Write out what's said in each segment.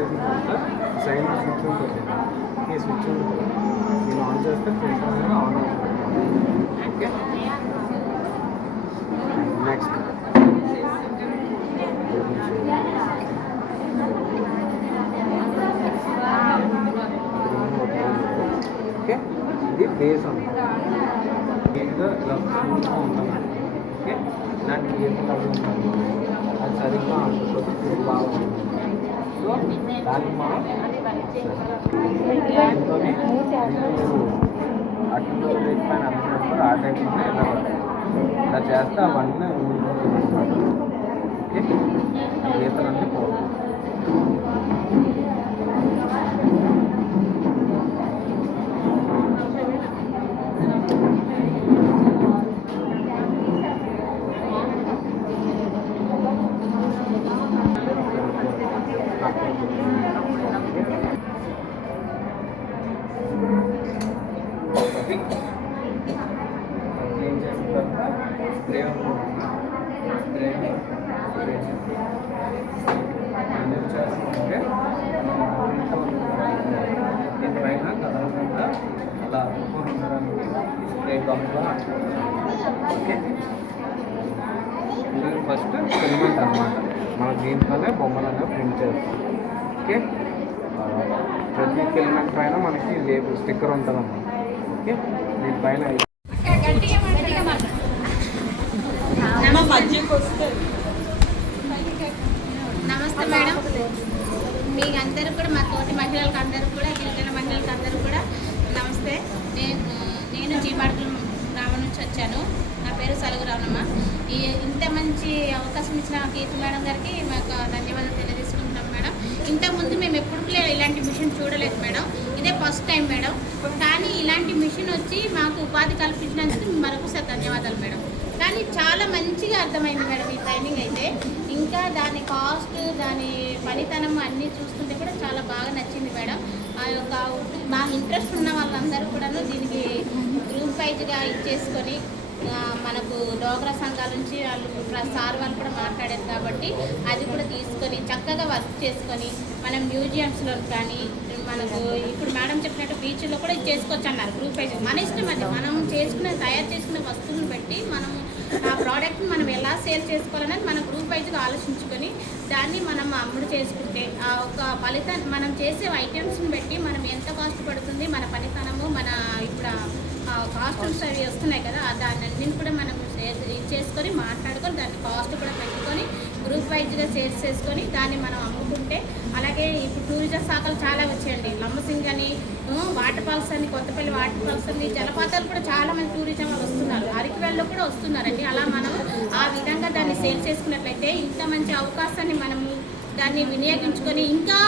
చేసిన తర్వాత sign switch ఉంటుంది, ఈ స్విచ్ ఉంటుంది, నేను ఆన్ చేస్తే ఫిల్టర్ అనేది ఆన్ అవుతుంది. ఓకే, నెక్స్ట్ ఓకే, ఇది బేస్ అన్నమాట. దీంట్లో ఇలా స్మూత్గా ఉంటుంది. ఓకే, ఇలాంటి గీతలు అవి ఉంటుంది, అది సరిగ్గా అనుకోకపోతే బాగా ఉంటుంది. సో దానికి మనం దీంతో అటు రేట్ పైన అమ్మినప్పుడు ఆ టైప్లోనే ఇలా చేస్తే అవన్నీ ఊరుకుంటున్నమాట. ఓకే, ఆ గీతలన్నీ పోవాలి. క్లీన్ చేసిన తర్వాత స్ప్రే స్ప్రే ఏం చేస్తామంటే దీనిపైన కదలకుండా అలా అనుకుంటున్నారని స్ప్రే గమ్గా. ఓకే, ఇది ఫస్ట్ ఫిల్మెంట్ అనమాట. మనం దీంట్లోనే బొమ్మలు అనేవి ప్రింట్ చేస్తాం. ఓకే, ప్రతి ఫిల్మెంట్ పైన మనకి లేబుల్ స్టిక్కర్ ఉంటుందన్నమాట. ఓకే, దీనిపైన నమస్తే మేడం, మీకు అందరూ కూడా, మా తోటి మహిళలకు అందరూ కూడా, గిరిజన మహిళలకు అందరూ కూడా నమస్తే. నేను జీమాడుగుల గ్రామం నుంచి వచ్చాను. నా పేరు సలుగు రావణమ్మ. ఇంత మంచి అవకాశం ఇచ్చిన గీత మేడం గారికి మాకు ధన్యవాదాలు తెలియజేసుకుంటాం మేడం. ఇంతకుముందు మేము ఎప్పుడు ఇలాంటి మిషన్ చూడలేదు మేడం, ఇదే ఫస్ట్ టైం మేడం. కానీ ఇలాంటి మిషన్ వచ్చి మాకు ఉపాధి కల్పించినందుకు మరొకసారి ధన్యవాదాలు మేడం. కానీ చాలా మంచిగా అర్థమైంది మేడం ఈ ట్రైనింగ్ అయితే. ఇంకా దాని కాస్ట్, దాని పనితనం అన్నీ చూస్తుంటే కూడా చాలా బాగా నచ్చింది మేడం. ఆ యొక్క బాగా ఇంట్రెస్ట్ ఉన్న వాళ్ళందరూ కూడాను దీనికి గ్రూప్ వైజ్గా ఇచ్చేసుకొని, మనకు డోగ్రా సంఘాల నుంచి వాళ్ళు సార్ వాళ్ళు కూడా మాట్లాడారు కాబట్టి అది కూడా తీసుకొని చక్కగా వర్క్ చేసుకొని మనం మ్యూజియంస్లో కానీ, మనకు ఇప్పుడు మేడం చెప్పినట్టు బీచ్లో కూడా చేసుకోవచ్చు అన్నారు గ్రూప్ వైజ్. మన ఇష్టం అది, మనం తయారు చేసుకునే వస్తువులను బట్టి మనం ఆ ప్రోడక్ట్ని మనం ఎలా సేల్ చేసుకోవాలనేది మనం గ్రూప్ వైజ్గా ఆలోచించుకొని దాన్ని మనం అమ్ముడు చేసుకుంటే ఆ ఒక ఫలితం మనం చేసే ఐటమ్స్ని బట్టి మనం ఎంత కాస్ట్ పడుతుంది, మన పనితనము, మన ఇప్పుడు కాస్ట్యూమ్స్ అవి వస్తున్నాయి కదా, దాన్ని అన్నింటిని కూడా మనం చేసుకొని మాట్లాడుకొని దాన్ని కాస్ట్ కూడా పెట్టుకొని గ్రూప్ వైజ్గా సేల్స్ చేసుకొని దాన్ని మనం అమ్ముకుంటే, అలాగే ఇప్పుడు టూరిజం శాఖలు చాలా వచ్చాయండి. లంబసింగ్ అని, వాటర్ ఫాల్స్ అని, కొత్తపల్లి వాటర్ ఫాల్స్ అని, జలపాతాలు కూడా చాలా మంది టూరిజం వాళ్ళు వస్తున్నారు, అరకువేల్లో కూడా వస్తున్నారండి. అలా మనం ఆ విధంగా దాన్ని సేల్ చేసుకున్నట్లయితే ఇంత మంచి అవకాశాన్ని మనము దాన్ని వినియోగించుకొని ఇంకా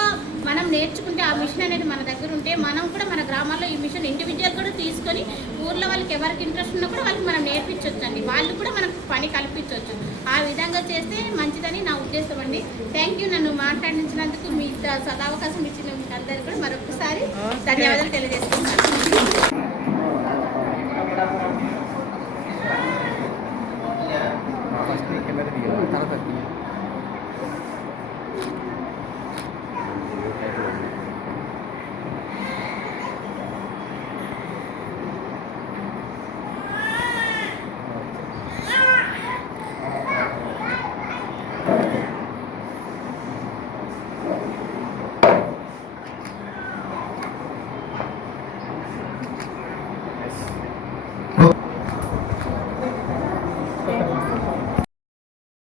మనం నేర్చుకుంటే ఆ మిషన్ అనేది మన దగ్గర ఉంటే మనం కూడా మన గ్రామాల్లో ఈ మిషన్ ఇండివిజువల్ కూడా తీసుకొని ఊర్లో వాళ్ళకి ఎవరికి ఇంట్రెస్ట్ ఉన్నా కూడా వాళ్ళకి మనం నేర్పించవచ్చు అండి, వాళ్ళు కూడా మనకు పని కల్పించవచ్చు. ఆ విధంగా చేస్తే మంచిదని నా ఉద్దేశం అండి. థ్యాంక్ యూ, నన్ను మాట్లాడించినందుకు మీ సదావకాశం ఇచ్చిన మీకు అందరికీ కూడా మరొకసారి ధన్యవాదాలు తెలియజేస్తున్నాను.